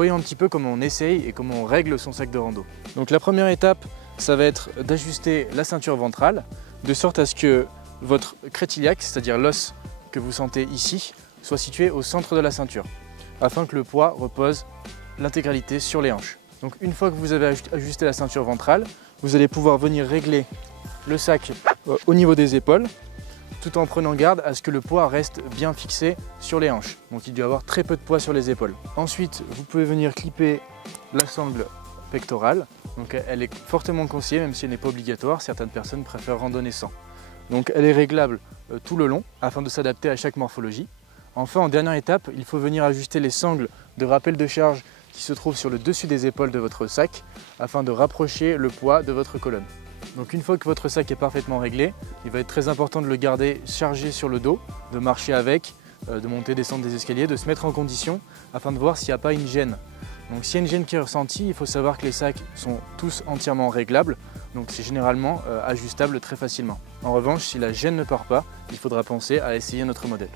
voyons un petit peu comment on essaye et comment on règle son sac de rando. Donc la première étape, ça va être d'ajuster la ceinture ventrale de sorte à ce que votre crête iliaque, c'est-à-dire l'os que vous sentez ici, soit situé au centre de la ceinture, afin que le poids repose l'intégralité sur les hanches. Donc une fois que vous avez ajusté la ceinture ventrale, vous allez pouvoir venir régler le sac au niveau des épaules, tout en prenant garde à ce que le poids reste bien fixé sur les hanches. Donc il doit y avoir très peu de poids sur les épaules. Ensuite, vous pouvez venir clipper la sangle pectorale. Donc elle est fortement conseillée, même si elle n'est pas obligatoire. Certaines personnes préfèrent randonner sans. Donc elle est réglable tout le long afin de s'adapter à chaque morphologie. Enfin, en dernière étape, il faut venir ajuster les sangles de rappel de charge qui se trouvent sur le dessus des épaules de votre sac afin de rapprocher le poids de votre colonne. Donc une fois que votre sac est parfaitement réglé, il va être très important de le garder chargé sur le dos, de marcher avec, de monter, descendre des escaliers, de se mettre en condition afin de voir s'il n'y a pas une gêne. Donc s'il y a une gêne qui est ressentie, il faut savoir que les sacs sont tous entièrement réglables, donc c'est généralement ajustable très facilement. En revanche, si la gêne ne part pas, il faudra penser à essayer notre modèle.